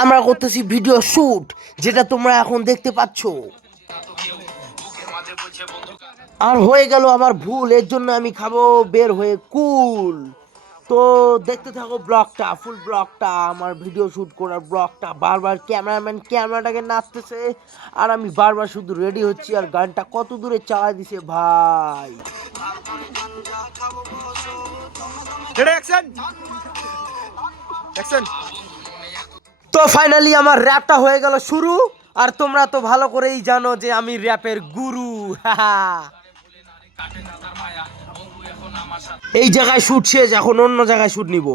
আমরা করতেছি video shoot যেটা তোমরা এখন দেখতে পাচ্ছ। আর হয়ে গেল আমার ভুল, এর জন্য আমি খাব বের হয়ে কুল। তো দেখতে থাকো ব্লগটা ফুল ব্লগটা, আমার ভিডিও শুট করার ব্লগটা। বারবার ক্যামেরাম্যান ক্যামেরাটাকে নাচতেছে, আর আমি বারবার শুধু রেডি হচ্ছি, আর গানটা কত দূরে চালা দিছে ভাই। অ্যাকশন অ্যাকশন তো ফাইনালি আমার র্যাপটা হয়ে গেল শুরু আর তোমরা তো ভালো করেই জানো যে আমি র্যাপের গুরু। এই জায়গায় শুট শেষ, এখন অন্য জায়গায় শুট নিব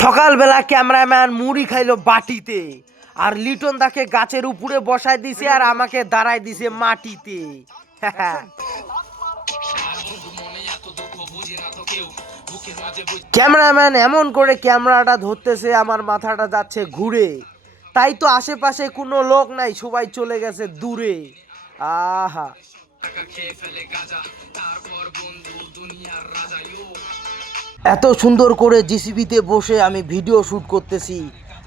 সকালবেলা ক্যামেরাম্যান মুড়ি খাইলো বাটিতে, আর লিটন তাকে গাছের উপরে বসায় দিছে আর আমাকে দাঁড়ায় দিছে মাটিতে। ক্যামেরাম্যান এমন করে ক্যামেরাটা ধরতেছে, আমার মাথাটা যাচ্ছে ঘুরে তাই তো আশেপাশে কোনো লোক নাই, সবাই চলে গেছে দূরে। আহা। এত সুন্দর করে জিসিবিতে বসে আমি ভিডিও শ্যুট করতেছি।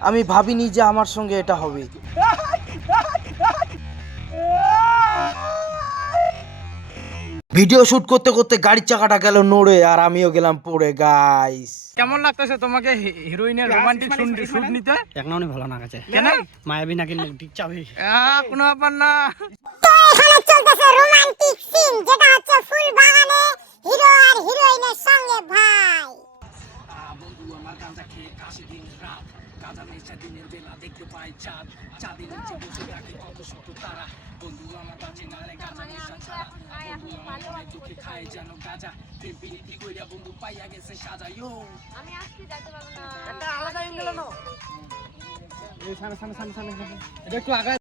আমি ভাবিনি যে আমার সঙ্গে এটা হবে। ভিডিও শুট করতে করতে গাড়ির চাকাটা গেল নড়ে আর আমিও গেলাম পড়ে গাইস কেমন লাগতেছে তোমাকে হিরোইনের রোমান্টিক শুট নিতে এক নামে ভালো না কাছে কেন মায়াবী নাকি ঠিক চাবি? কোনো ব্যাপার না। তো এখানে চলতেছে রোমান্টিক সিন যেটা হচ্ছে ফুল বাগানে হিরো আর হিরোইনের সঙ্গে ভাই। আমি আসছি যাইতে পারব না। একটু আগে